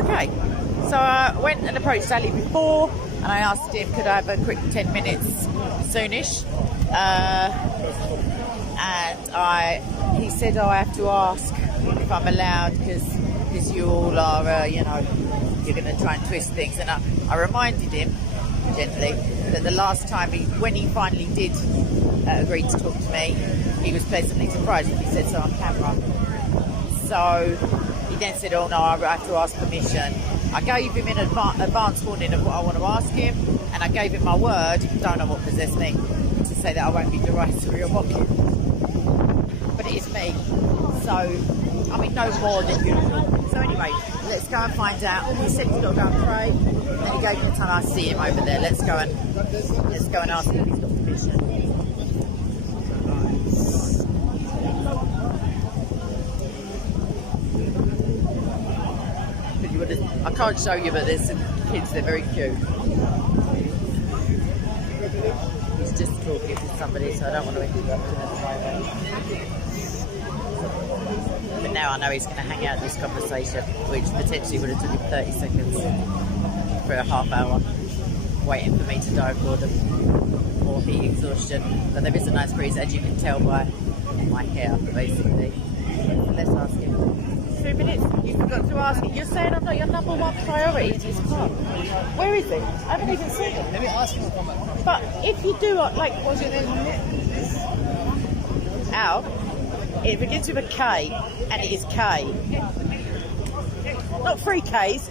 Okay, so I went and approached Ali before, and I asked him, could I have a quick 10 minutes soonish? And he said, oh, I have to ask if I'm allowed, because you all are, you know, you're going to try and twist things. And I reminded him gently that the last time when he finally did agree to talk to me, he was pleasantly surprised when he said so on camera. So he then said, oh no, I have to ask permission. I gave him an advance warning of what I want to ask him, and I gave him my word, don't know what possessed me, to say that I won't be derogatory or mocking. But it is me. So, I mean, no more than usual. So anyway, let's go and find out. He said he's got to go and pray, and he gave me the time. I see him over there. Let's go and ask him if he's got permission. I can't show you, but there's some kids, they're very cute. He's just talking to somebody, so I don't want to interrupt him at the moment. But now I know he's going to hang out this conversation, which potentially would have taken 30 seconds for a half hour, waiting for me to die of boredom or heat exhaustion. But there is a nice breeze, as you can tell by my hair, basically. Let's ask him. 2 minutes, you forgot to ask it. You're saying I'm not your number one priority to his car. Where is he? I haven't even seen him. Let me ask him to come back. But if you do, like, what's your name? Al. It begins with a K, and it is K. Not 3 Ks.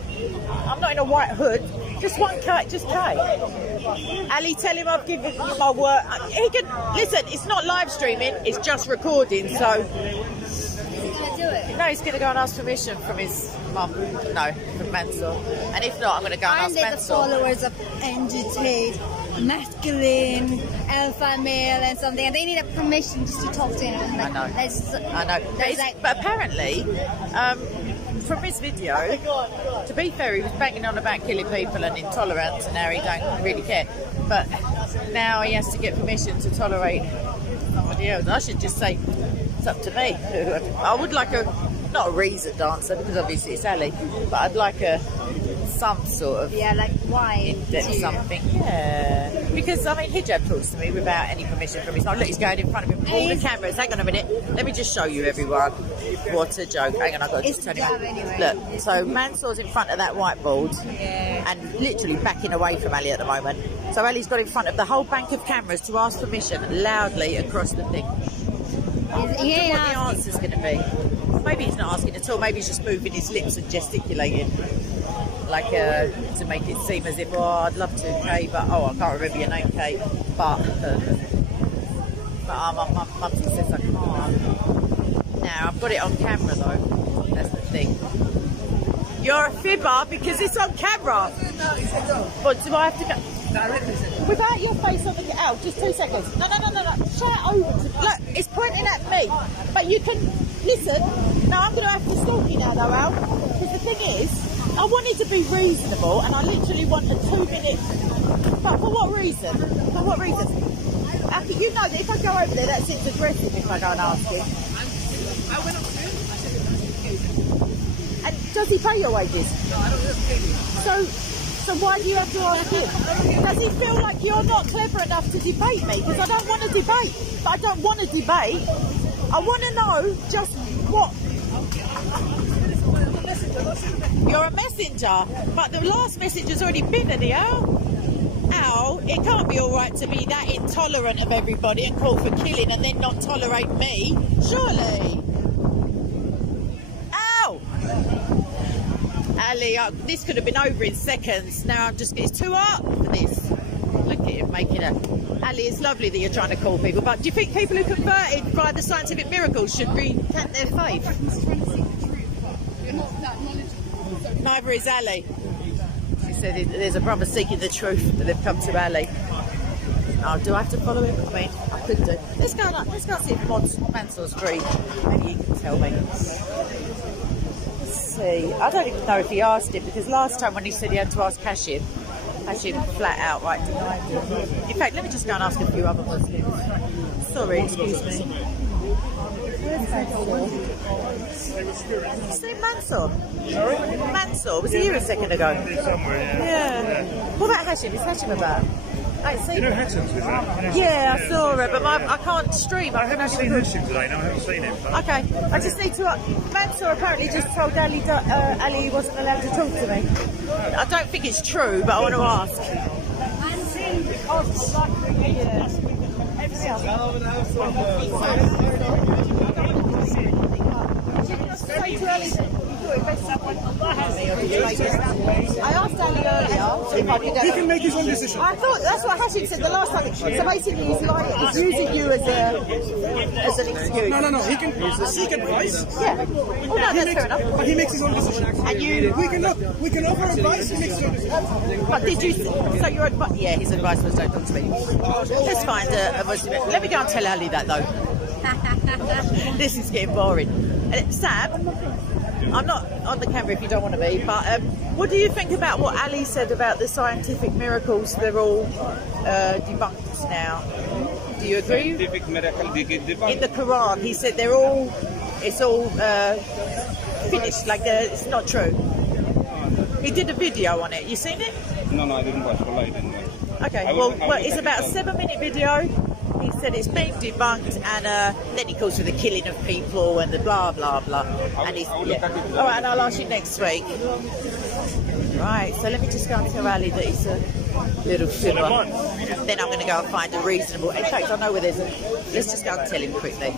I'm not in a white hood. Just 1 K, just K. Ali, tell him I've given him my word. He can listen. It's not live streaming. It's just recording. So. No, he's going to go and ask permission from his mum. No, from Mansour. And if not, I'm going to go and ask Mansour. The followers of NGT, masculine, alpha male, and something, and they need a permission just to talk to him. Like, I know. But apparently, from his video, to be fair, he was banging on about killing people and intolerance, and now he don't really care. But now he has to get permission to tolerate somebody else. I should just say, it's up to me. I would like not a reason dancer, because obviously it's Ali, but I'd like some sort of like why in-depth something. Yeah, because I mean hijab talks to me without any permission from his mum. Look, he's going in front of him with all the cameras. Hang on a minute, let me just show you everyone. What a joke. Hang on, I've got to just turn him on. Anyway. Look, so Mansour's in front of that whiteboard and literally backing away from Ali at the moment. So Ali's got in front of the whole bank of cameras to ask permission loudly across the thing. I wonder what the answer's going to be. Maybe he's not asking at all. Maybe he's just moving his lips and gesticulating, like to make it seem as if, oh, I'd love to, Kay, but I can't remember your name, Kay. But my mum says I can't. Now I've got it on camera though. That's the thing. You're a fibber because it's on camera. But do I have to go? Without your face on the out, just 2 seconds. No. Shout over to look, it's pointing at me. But you can listen. Now I'm going to have to stalk you now, though, Al. Because the thing is, I wanted to be reasonable, and I literally want a 2 minute. But for what reason? For what reason? After you know that if I go over there, that seems aggressive if I go and ask him. I went up to him. I said, and does he pay your wages? No, I don't pay me. So why do you have to ask him? Does he feel like you're not clever enough to debate me? Because I don't want to debate. But I don't want to debate. I want to know just what... You're a messenger. But the last messenger's already been, hasn't he, Al, it can't be all right to be that intolerant of everybody and call for killing and then not tolerate me. Surely. Al! Ali, this could have been over in seconds. Now it's too hot for this. Look at him making it. Ali, it's lovely that you're trying to call people, but do you think people who converted by the scientific miracles should recant their faith? Neither is Ali. She said there's a brother seeking the truth, but they've come to Ali. Oh, do I have to follow him? I mean, I could do. Let's go see if Mansour's free. Maybe he can tell me. I don't even know if he asked him, because last time when he said he had to ask Hashim flat out denied him. In fact, let me just go and ask a few other Muslims. Sorry, excuse me. See Mansour? Mansour, was he here a second ago? Somewhere, Yeah. What about Hashim? Is Hashim about? I ain't seen You know him. Hashim's with that? Yeah, I saw it, but I can't stream. I can haven't only seen record. Hashim today, no, I haven't seen him. Okay, I just need to. Mansour apparently just told Ali that Ali wasn't allowed to talk to me. I don't think it's true, but I want to ask. I asked Ali earlier if I could. He can make his own decision. I thought that's what Hashim said the last time. So basically, he's using you as an excuse. No. He can seek advice. Yeah. Oh no, that's fair enough. But he makes his own decision. And you. We can offer advice. He makes his own decision. But did you? So your advice? Yeah, his advice was don't talk to me. Let's find a Muslim. Let me go and tell Ali that though. This is getting boring. Sam, I'm not on the camera if you don't want to be, but what do you think about what Ali said about the scientific miracles? They're all debunked now. Do you agree? Scientific miracle, they get debunked. In the Quran, he said it's all finished, like it's not true. He did a video on it. You seen it? No, I didn't watch. Well, I didn't watch. Okay, I will it's check about it a out. 7-minute video. He said it's been debunked, and then he calls for the killing of people and the blah blah blah. And he's I will look at it. all right, and I'll ask you next week. Right, so let me just go and tell Ali that he's a little fibber. Then I'm going to go and find a reasonable. In fact, I know where there's a. Let's just go and tell him quickly.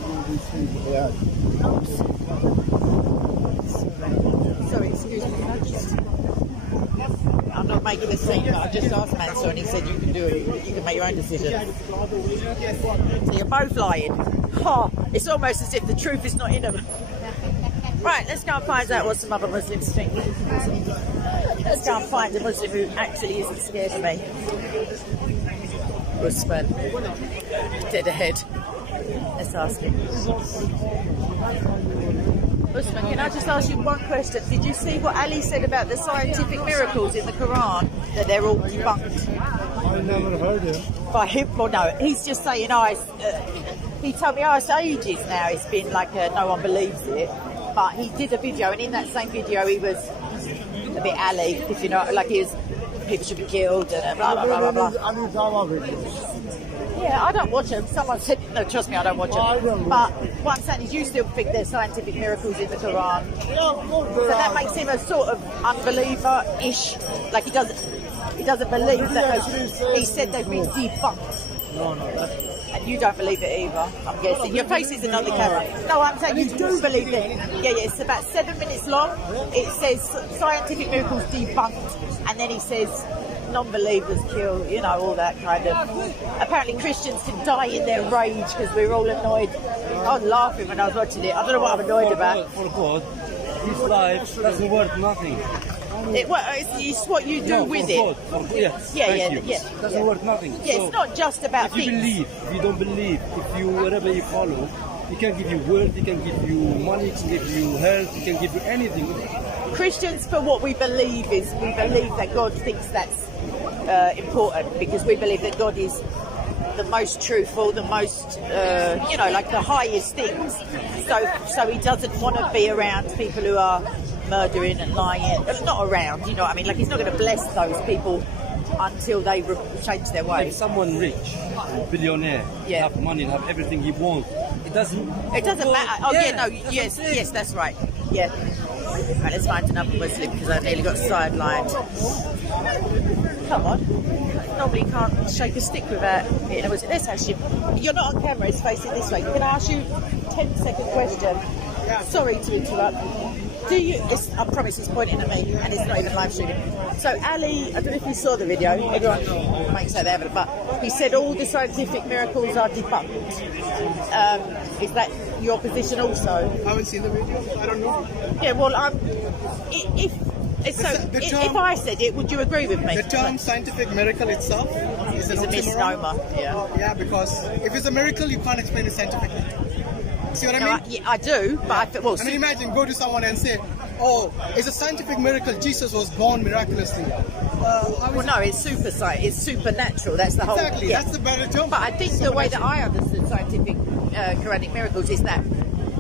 Sorry, excuse me. Can I just? I'm not making a scene, but I just asked Mansour and he said you can do it. You can make your own decision. So you're both lying. Oh, it's almost as if the truth is not in them. Right, let's go and find out what some other Muslims think. Let's go and find a Muslim who actually isn't scared of me. Usman. Dead ahead. Let's ask him. Usman, can I just ask you one question? Did you see what Ali said about the scientific miracles in the Quran? That they're all debunked? I never heard him. By him? Well, no, he's just saying, he told me, it's ages now, it's been like no one believes it. But he did a video, and in that same video he was a bit Ali, if you know, like he was, people should be killed, and blah, blah, blah, blah, blah. I do Dawah videos. Yeah, I don't watch them. Someone said, no, trust me, I don't watch them. I don't But what I'm saying is you still think there's scientific miracles in the Quran. Yeah, of course So there that are. makes him a sort of unbeliever-ish. Like he doesn't believe that. He said they've been debunked. No, that's... And you don't believe it either, I'm guessing. Your face isn't on the camera. No, I'm saying you do believe it. Yeah, it's about 7 minutes long. It says scientific miracles debunked. And then he says non-believers killed, you know, all that kind of. Apparently Christians can die in their rage because we're all annoyed. I was laughing when I was watching it. I don't know what I'm annoyed about. For God, his life doesn't worth nothing. It's what you do No, with for it. God, for, yes, Yeah, thank yeah, you. yeah. Doesn't worth nothing. Yeah, So, it's not just about if you things. believe, if you don't believe, if you whatever you follow, he can give you wealth, he can give you money, he can give you health, he can give you anything. Christians, for what we believe is, we believe that God thinks that's important, because we believe that God is the most truthful, the most, like the highest things. So he doesn't want to be around people who are murdering and lying. Not around, you know what I mean? Like he's not going to bless those people until they change their If ways. someone rich, billionaire, Yeah. have money, have everything he wants, it doesn't matter. Oh yeah, no, that's yes, it. yes, that's right. Yeah. Right, let's find another Muslim because I nearly got sidelined. Come on. Normally you can't shake a stick without hitting a Muslim. Let's ask you. You're not on camera, it's facing this way. Can I ask you a 10-second question? Sorry to interrupt. I promise he's pointing at me and it's not even live shooting. So Ali, I don't know if you saw the video, everyone might say they haven't, but he said all the scientific miracles are debunked. Is that your position also? I haven't seen the video. I don't know. Yeah, well, if I said it, would you agree with me? The term scientific miracle itself is an It's a oxymoron. misnomer, yeah. Yeah, because if it's a miracle, you can't explain it scientifically. See what I mean? I do, but I mean, imagine go to someone and say, oh, it's a scientific miracle. Jesus was born miraculously. Well, no, it's it's supernatural. That's the whole. Exactly, yeah. that's the better term. But I think the way that I understood scientific Quranic miracles is that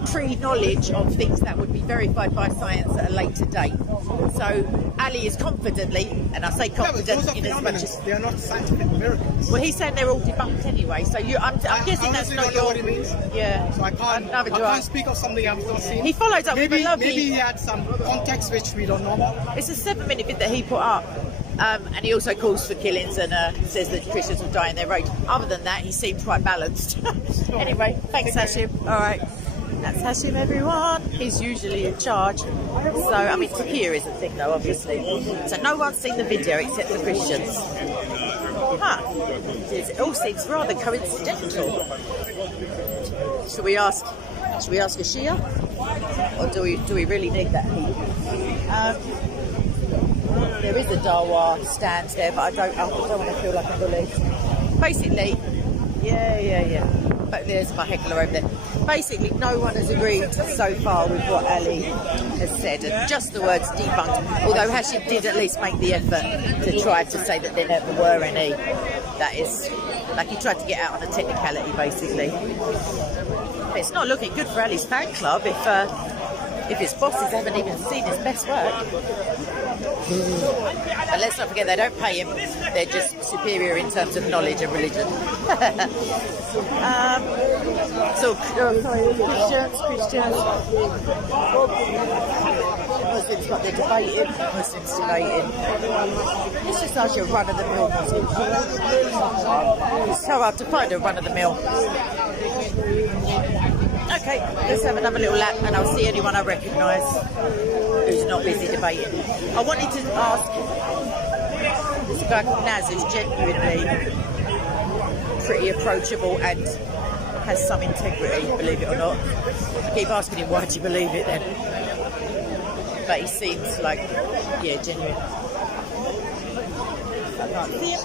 pre-knowledge of things that would be verified by science at a later date. So Ali is confidently, and I say Yeah, but confident those are in as much phenomena. as. They are not scientific miracles. Well, he's saying they're all debunked anyway. So I'm guessing that's honestly not don't know your. what he means. Yeah. So I can't speak of something I've not seen. He follows up with a lovely. Maybe he had some context which we don't know about. It's a 7-minute vid that he put up. And he also calls for killings and says that Christians will die in their rage. Other than that, he seems quite balanced. Anyway, thanks Hashim. All right, that's Hashim, everyone. He's usually in charge. So, I mean, Takia is a thing, though, obviously. So no one's seen the video except the Christians. Huh. It all seems rather coincidental. Should we ask a Shia? Or do we really need that heat? There is a Dawah stand there, but I don't want to feel like a bully. Basically, yeah. But there's my heckler over there. Basically, no one has agreed so far with what Ali has said, and just the words debunked. Although Hashim did at least make the effort to try to say that there never were any. That is, like he tried to get out on a technicality, basically. But it's not looking good for Ali's fan club if his bosses haven't even seen his best work. But let's not forget, they don't pay him. They're just superior in terms of knowledge and religion. Christians. Muslims got their debating. Muslims debating. It's just such a run-of-the-mill Muslim. It's so hard to find a run-of-the-mill. Okay, let's have another little lap and I'll see anyone I recognise who's not busy debating. I wanted to ask this guy called Naz, who's genuinely pretty approachable and has some integrity, believe it or not. I keep asking him, why do you believe it then? But he seems like, yeah, genuine. I can't see him.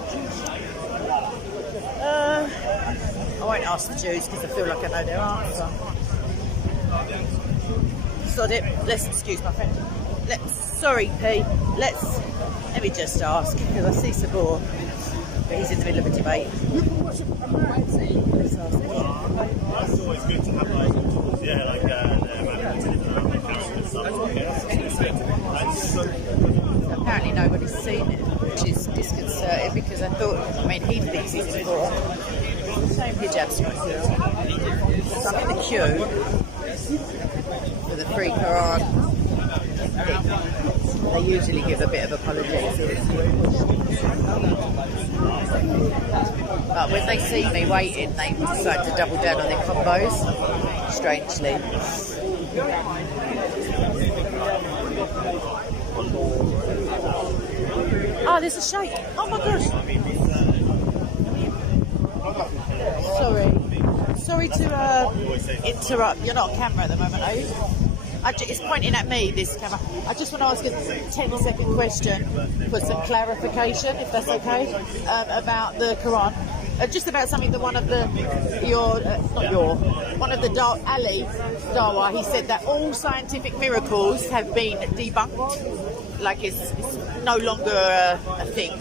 I won't ask the Jews because I feel like I know their answer. Sod it. Let's excuse my friend. Sorry, P. Let me just ask because I see Sabor, but he's in the middle of a debate. Let's ask him. It's always good to have Apparently nobody's seen it, which is disconcerting because I thought, I mean, he thinks he's Sabor. Same hijab sponsors. So I'm in the queue for the free Quran. They usually give a bit of apologies. But when they see me waiting, they decide to double down on their combos, strangely. Oh, there's a shake. Oh my gosh. Sorry to interrupt. You're not on camera at the moment, are you? It's pointing at me, this camera. I just want to ask a 10-second question for some clarification, if that's okay, about the Quran. Just about something that one of the Ali Dawah, he said that all scientific miracles have been debunked, like it's no longer a thing.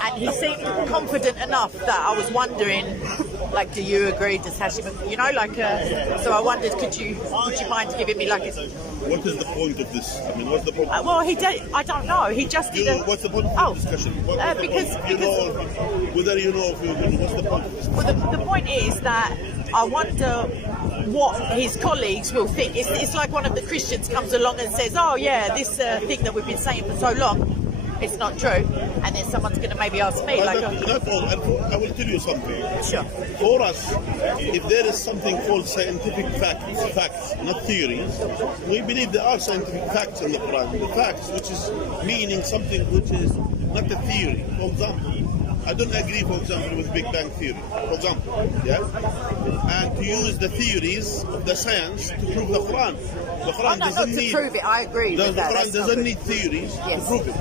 And he seemed confident enough that I was wondering, like, do you agree? Does Hashim, so I wondered, would you mind giving me like a... What is the point of this? I mean, what's the point? Well, he did. I don't know. He just did. What's the point of the discussion? Because Whether you know, what's the point of this? Well, the point is that I wonder what his colleagues will think. It's like one of the Christians comes along and says, "Oh yeah, this thing that we've been saying for so long, it's not true," and then someone's going to maybe ask me, Not all. I will tell you something. Sure. For us, if there is something called scientific facts, not theories, we believe there are scientific facts in the Quran. The facts, which is meaning something which is not a theory. For example, I don't agree, for example, with Big Bang Theory, for example, yeah? And to use the theories of the science to prove the Quran. The Quran doesn't need... to prove it, I agree with that. The Quran doesn't need theories to prove it.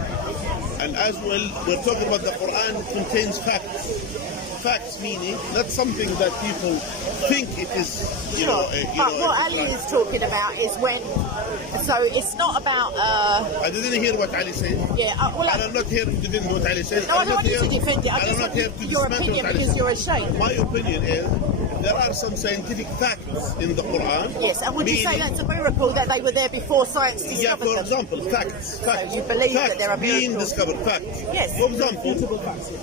And as well, we're talking about the Quran contains facts. facts meaning not something that people think it is, you know. But what Ali is talking about is when. So it's not about. I didn't hear what Ali said. Yeah. Well, and I'm not here to defend what Ali said. no, I don't want you to defend it. I I'm just not want here to your dismantle opinion what Ali because said. you're ashamed. My opinion is there are some scientific facts in the Quran. Yes, and would you say meaning- that's a miracle that they were there before science discovered Yeah, for them? example, facts. you believe that facts there are being miracles? discovered, facts. Yes. For example,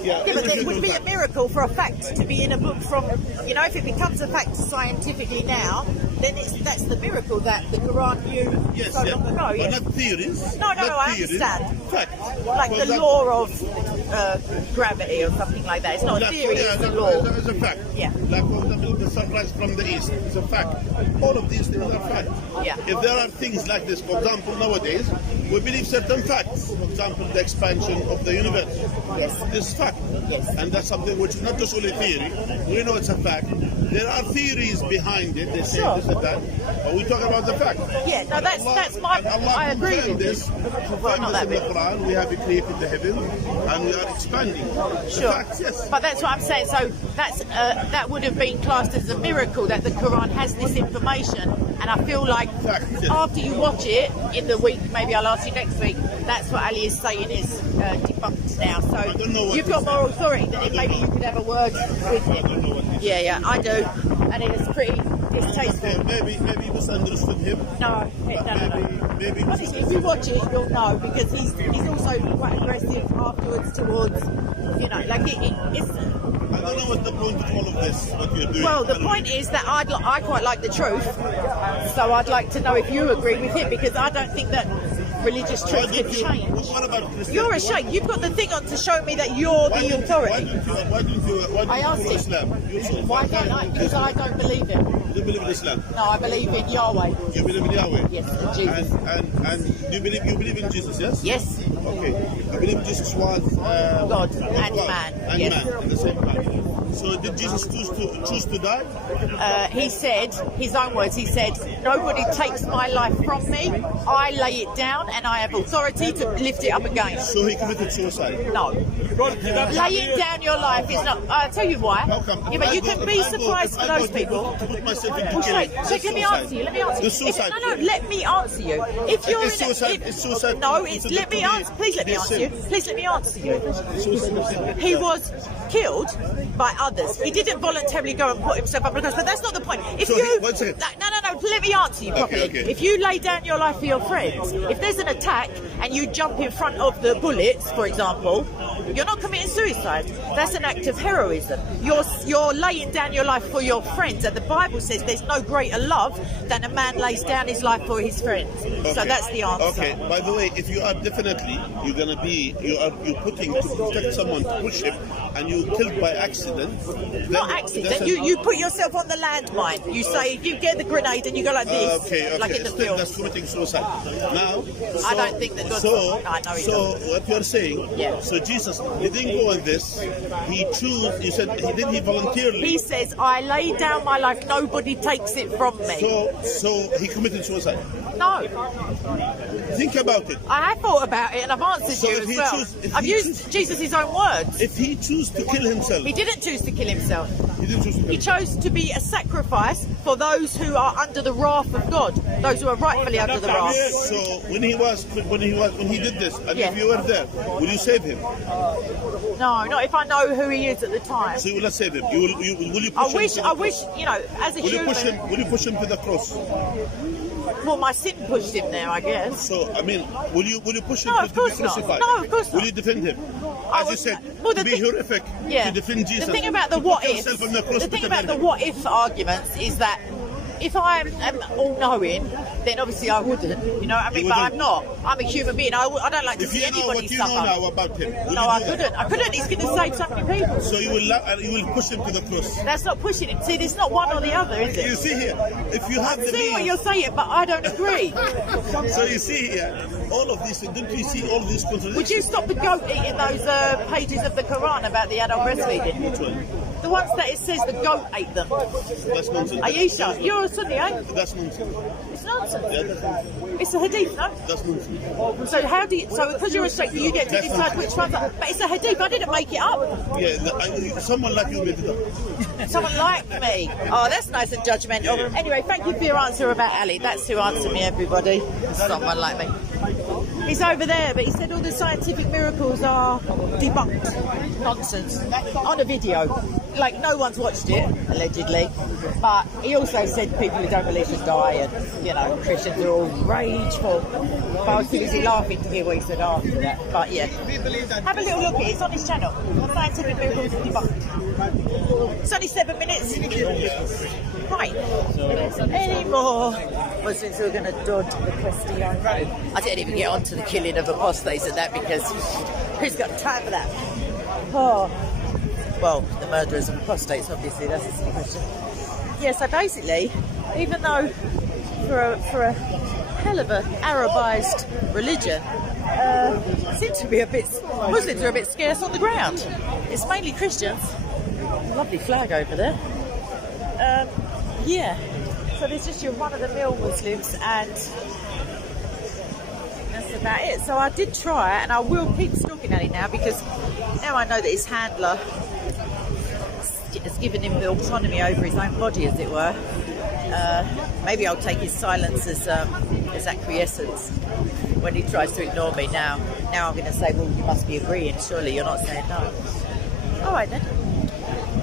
Yeah, but it would be a facts. miracle for a fact to be in a book from, you know, if it becomes a fact scientifically now, then that's the miracle that the Quran knew Yes, so yeah. long ago. But Yes. not theories. No, not I theories, understand. Facts. Like For the example, law of gravity or something like that. It's not a Like, theory, yeah, it's a that- law. that is a fact. Yeah. Like for example, the sunrise from the east is a fact. All of these things are facts. Yeah. If there are things like this, for example, nowadays we believe certain facts. For example, the expansion of the universe. Yes. This is fact. Yes. And that's something which is not just only theory. We know it's a fact. There are theories behind it. They say Sure. this and that. But we talk about the fact. Yeah, no, that's my. And Allah I agree confirmed with this. you. Confirmed Well, not this that in the bit. Quran. We have created the heavens and we are expanding. The Sure, facts, yes. but that's what I'm saying. So that would have been classed as a miracle that the Quran has this information, and I feel like Fact, yes. after you watch it in the week, maybe I'll ask you next week. That's what Ali is saying is debunked now. So don't know what you've he's got more saying. authority than him. Maybe you could have a word with I him. don't know what he Yeah, I do, and it is pretty distasteful. said. Maybe you misunderstood him. No. Maybe Honestly, if you watch it, you'll know because he's also quite aggressive afterwards towards, you know, like it's. I don't know what's the point of all of this, what you're doing. Well, the I don't point know. is that I quite like the truth, so I'd like to know if you agree with him because I don't think that religious Why truth don't can you, change. what about Christianity? You're ashamed. You've got the thing on to show me that you're Why the don't authority. why don't you I asked follow him. Islam? You follow Why don't I? Because I don't believe him. You believe in Islam. No, I believe in Yahweh. You believe in Yahweh. Yes, in Jesus. And you believe in Jesus, yes? Yes, Okay. You believe Jesus was God and God man. and Yes. man at the same time. So did Jesus choose to die? He said, his own words, he said, nobody takes my life from me. I lay it down and I have authority to lift it up again. So he committed suicide. No. Laying down your life is not. I'll tell you why. How come? Yeah, but you can be surprised for those To people. put myself into Well, killing. Shake, let me answer you. Let me answer you. The suicide. No, let me answer you. If you're It's in a, suicide- if- it's suicide No, it's considered let me to be answer. Please let me a answer sin. you. Please let me answer you. Suicide. He was killed by others. He didn't voluntarily go and put himself up on the cross. But that's not the point. If So you one second. no. Let me answer you properly. okay. If you lay down your life for your friends, if there's an attack and you jump in front of the bullets, for example, you're not committing suicide. That's an act of heroism. You're laying down your life for your friends, and the Bible says there's no greater love than a man lays down his life for his friends. So that's the answer. Okay. By the way, if you are definitely you're putting to protect someone to push him, and you killed by accident. Not then accident. that's You put yourself on the landmine. You say you get the grenade and you go like this, Okay. like in the Still, film. that's committing suicide. Now, I don't think that God- So, I know he so doesn't. what you're saying? Yeah. So Jesus, he didn't go on this. He chose. You said he voluntarily. He says, "I lay down my life. Nobody takes it from me." So he committed suicide. No, Think about it. I have thought about it and I've answered So you if as he well. choose- if I've he used Jesus' own words. If he chose to kill himself, He didn't choose to kill himself. he didn't choose to kill He himself. chose to be a sacrifice for those who are under the wrath of God, those who are rightfully under the wrath. So when he did this, and Yeah. if you were there, will you save him? No, not if I know who he is at the time. So you will not save him. Will you I push him? wish, to the I cross? wish, you know, as a Will you human. push him? Will you push him to the cross? Well, my sin pushed him there, I guess. So I mean, will you push him No, to of course be not. crucified? No, of course Will not. you defend him? I As you would- said, well, the to be thing- horrific to defend Jesus. The thing about the to what put ifs, yourself on the cross the thing to about the defend him. what if arguments is that if I am all knowing, then obviously I wouldn't. You know what I mean? You But wouldn't. I'm not. I'm a human being. I don't like to If see you know anybody what you suffer. know now about him, will No, you I do that? couldn't. I couldn't. He's going to save so many people. So you will push him to the cross. That's not pushing him. See, there's not one or the other, is You it? see here, if you have I the see what means, you're saying, but I don't agree. so you see here, all of these. Don't you see all these contradictions? Would you stop the goat eating those pages of the Quran about the adult breastfeeding? Which one? The ones that it says the goat ate them. That's nonsense. Aisha, you're a Sunni, eh? That's nonsense. It's nonsense. Yeah, that's nonsense. It's a hadith, no? That's nonsense. So how do you, so because you're a Sheikh, you get to decide which ones are, but it's a hadith, I didn't make it up. Yeah, someone like you made it up. Someone like me. Oh, that's nice and judgmental. Anyway, thank you for your answer about Ali. That's who answered me, everybody. Someone like me. He's over there, but he said all the scientific miracles are debunked. Nonsense. On a video. Like, no one's watched it, allegedly. But he also said people who don't believe should die, and, you know, Christians are all rageful. But I was too busy laughing to hear what he said after that. But yeah. Have a little look at it. It's on his channel. Scientific miracles debunked. It's only 7 minutes. Right. Any more Muslims who are going to dodge the question? I didn't even get onto the killing of apostates and that, because who's got time for that? Oh. Well, the murderers of apostates, obviously, that's a silly question. Yeah, so basically, even though for a hell of a Arabized religion, seems to be Muslims are a bit scarce on the ground. It's mainly Christians. Lovely flag over there. Yeah, so there's just your run-of-the-mill Muslims, and that's about it. So I did try it, and I will keep stalking at it now, because now I know that his handler has given him the autonomy over his own body, as it were. Maybe I'll take his silence as acquiescence when he tries to ignore me. Now I'm going to say, well, you must be agreeing. Surely you're not saying no. All right then.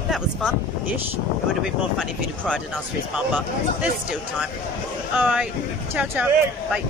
That was fun-ish. It would have been more fun if he'd have cried and asked for his mum, but there's still time. All right. Ciao, ciao. Bye.